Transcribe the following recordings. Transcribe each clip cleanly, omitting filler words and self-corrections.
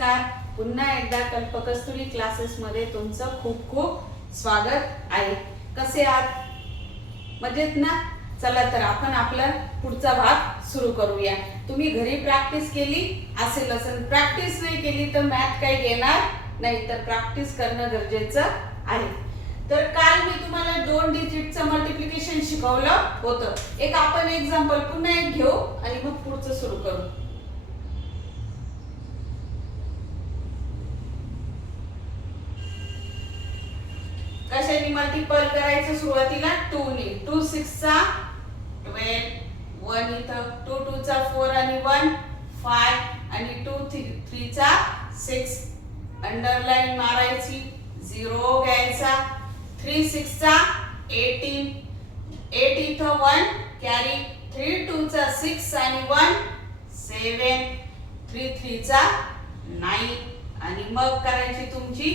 नमस्कार. पुन्हा एकदा कल्पकस्तुरी क्लासेस मध्ये तुमचं खूप खूप स्वागत आहे. कसे आहात? मजेत ना? चला तर आपण आपला पुढचा भाग सुरू करूया. तुम्ही घरी प्रॅक्टिस केली असेल. प्रॅक्टिस नाही केली तर मॅथ काही घेणार नाही, तर प्रॅक्टिस करणं गरजेचं आहे. तर काल मी तुम्हाला 2 डिजिटचं मल्टिप्लिकेशन शिकवलं होतं. एक आपण एक्झाम्पल पुन्हा एक घेऊ आणि मग पुढचं सुरू करू. कशाने मल्टिपल करायचं? सुरुवातीला 2 ने. 2 6 चा 12, 1 इथं 2 2 चा 4 आणि 1 5 आणि 2 3 चा 6. अंडरलाईन मारायची, 0 घ्यायचा. 3 6 चा 18, 8 इथं 1 कॅरी. 3 2 चा 6 आणि 1 7. 3 3 चा 9 आणि मग करायची तुमची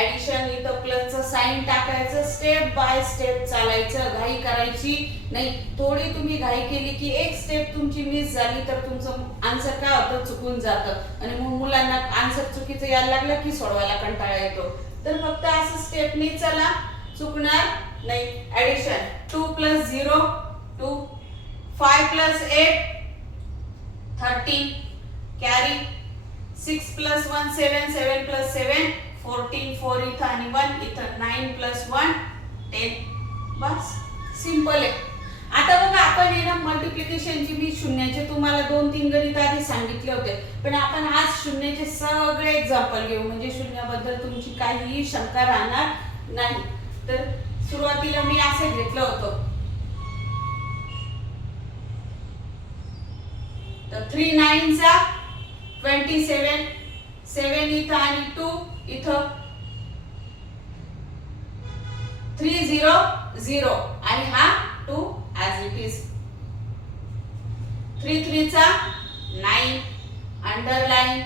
ऍडिशन. इथं प्लसचं साइन टाकायचं. स्टेप बाय स्टेप चालायचं, घाई करायची नाही. थोडी तुम्ही घाई केली की एक स्टेप तुमची मिस झाली तर तुमचं आन्सर काय होतं, चुकून जातं आणि मग मुलांना आन्सर चुकीचं यायला लागलं की सोडवायला कंटाळा येतो. तर फक्त असं स्टेपनी चला, चुकणार नाही. Addition 2 + 0 2, 5 + 8 13 carry. 6 + 1 7, 7 + 7 14, 4 इथं आणि 1 इथं. 9 + 1 10. बस सिंपल आहे. आता बघा, आपण हे ना मल्टिप्लिकेशनची मी शून्याचे तुम्हाला 2-3 गणित आधी सांगितले होते, पण आपण आज शून्याचे सगळे एक्झाम्पल घेऊ, म्हणजे शून्याबद्दल तुमची काहीही शंका राहणार नाही. तर सुरुवातीला मी असे घेतलं होतं. तर 3 9 चा 27, 7 इथं आणि 2 इथं. 3 0 0 आणि हा 2 ॲज इट इज. 3 3 चा 9 अंडरलाईन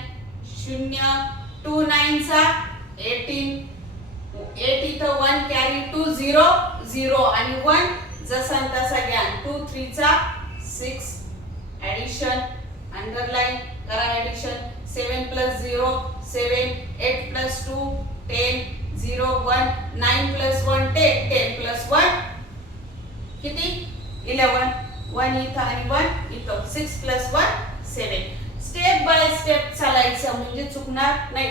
0. 2 9 चा 18, 8 इथं 1 कॅरी. 2 0 0 आणि 1 जसा तसा घ्या. 2 3 चा 6 ॲडिशन. अंडरलाईन करा ॲडिशन. 7 + 0 7, 8 + 2 10, 0 1 9 + 1 10, 10 + 1 किती? 11. 1 इथं आणि 1 इथं. 6 + 1 7. स्टेप बाय स्टेप चालायचं, म्हणजे चुकणार नाही.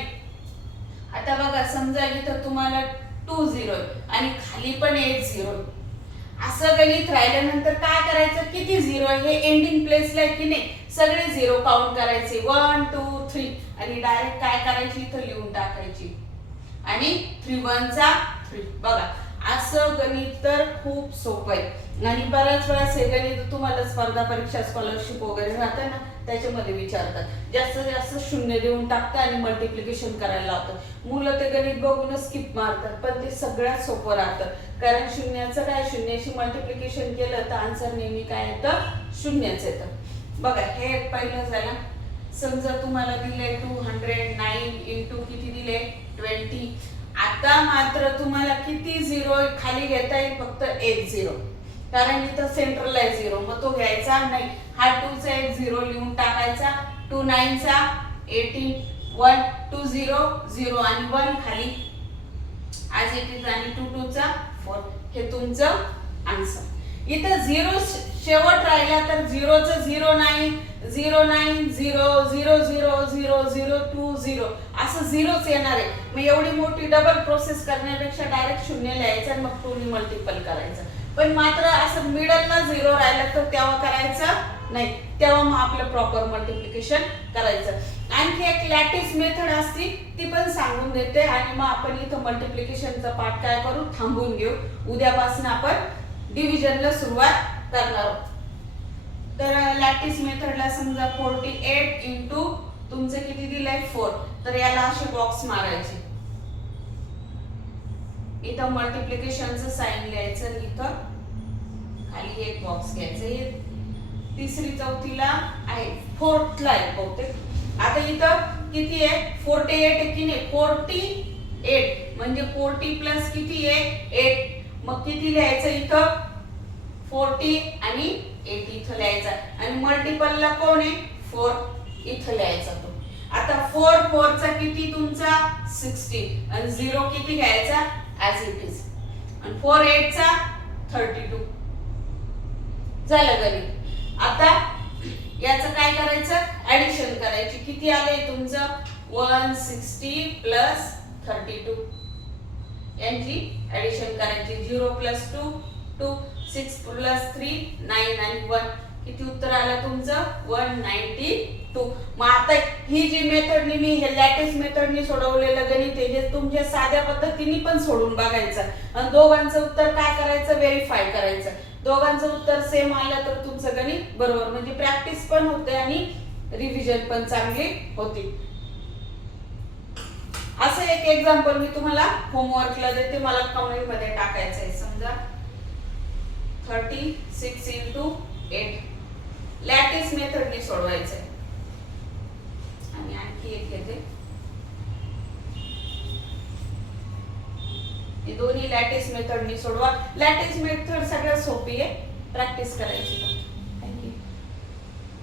आता बघा, समजा इथं तुम्हाला 2 0 आणि खाली पण 8 0. असं गणित राहिल्यानंतर काय करायचं? किती 0 आहे हे एंडिंग प्लेसला आहे की नाही, सगळे 0 काउंट करायचे. 1 2 3 आणि डायरेक्ट काय करायची? इथं लिहून टाकायची आणि 3 1 चा 3. बघा, असं गणित तर खूप सोपं आहे आणि बऱ्याच वेळा हे गणित तुम्हाला स्पर्धा परीक्षा, स्कॉलरशिप वगैरे राहतं ना, त्याच्यामध्ये विचारतात. जास्तीत जास्त शून्य देऊन टाकतात आणि मल्टिप्लिकेशन करायला लावतात. मुलं ते गणित बघूनच स्किप मारतात, पण ते सगळ्यात सोपं राहतं. कारण शून्याचं काय, शून्याशी मल्टिप्लिकेशन केलं तर आन्सर नेहमी काय येतं? शून्यच येतं. बघा, हे पहिलं झालं. समजा तुम्हाला दिले 209 इंटू किती दिले? 20. आता मात्र तुम्हाला किती 0 खाली घेता येईल? फक्त एक 0, कारण इथं सेंट्रल आहे 0, मग तो घ्यायचा नाही. हा 2 चा एक 0 लिहून टाकायचा. 2 9 चा 18, 1 2 0 0 आणि 1 खाली आज इट इज आणि 2 2 चा 4. हे तुमचं आन्सर. इथं 0 शेवट राहिला तर 0 चं 0 नाही, 0 9 0 0 0 0 0 2 0 असं 0च येणार आहे. मग एवढी मोठी डबल प्रोसेस करण्यापेक्षा डायरेक्ट 0 लिहायचं आणि मग 2 ने मल्टिपल करायचं. पण मात्र असं मिडलला 0 राहिलं तर तेव्हा करायचं नाही, तेव्हा मग आपलं प्रॉपर मल्टिप्लिकेशन करायचं. आणखी एक लॅटिस मेथड असते, ती पण सांगून देते आणि मग आपण इथं मल्टिप्लिकेशनचा पार्ट काय करू? थांबून घेऊ. उद्यापासून आपण डिव्हिजनला सुरुवात करणार आहोत. तर लॅटिस मेथडला समजा 48 इंटू तुमचे किती दिलंय? 4. तर याला असे बॉक्स मारायचे. इथं मल्टिप्लिकेशनचं साइन लिहायचं आणि इथं खाली एक बॉक्स घ्यायचं. हे तिसरी चौथीला आहे, फोर्थला आहे बहुतेक. आता इथं किती आहे? 48 आहे की नाही? 48 म्हणजे 40 प्लस किती आहे? 8. मग किती लिहायचं इथं? 40 आणि 8 इथं लिहायचा आणि मल्टिपलला कोण आहे? 4 इथं लिहायचा तो. आता 4 4 चा किती तुमचा 16 आणि 0 किती घ्यायचा ऍज इट इज आणि 4 8 चा 32 झालं गणित. आता याचं काय करायचं ऍडिशन करायची. किती आले तुमचं 160 प्लस 32 यांची ऍडिशन करायची. 0 प्लस 2 2 6 प्लस 3 9 आणि 1 किती उत्तर आलं तुमचं 192. मग आता ही जी मेथडनी मी हे लॅटिस मेथडनी सोडवलेलं गणित आहे हे तुमच्या साध्या पद्धतीने पण सोडून बघायचं आणि दोघांचं उत्तर काय करायचं व्हेरीफाय करायचं. दोघांचं उत्तर सेम आलं तर तुमचं गणित बरोबर म्हणजे प्रॅक्टिस पण होते आणि रिव्हिजन पण चांगली होती. असं एक एक्झाम्पल मी तुम्हाला होमवर्कला देते मला कमेंट मध्ये टाकायचं आहे. समजा 36 into 8 लॅटिस मेथडने सोडवायचं आहे. आणि आणखी एक घेते. हे दोन्ही लॅटिस मेथडने सोडवा. लॅटिस मेथड सगळ्यात सोपी आहे प्रॅक्टिस करायची.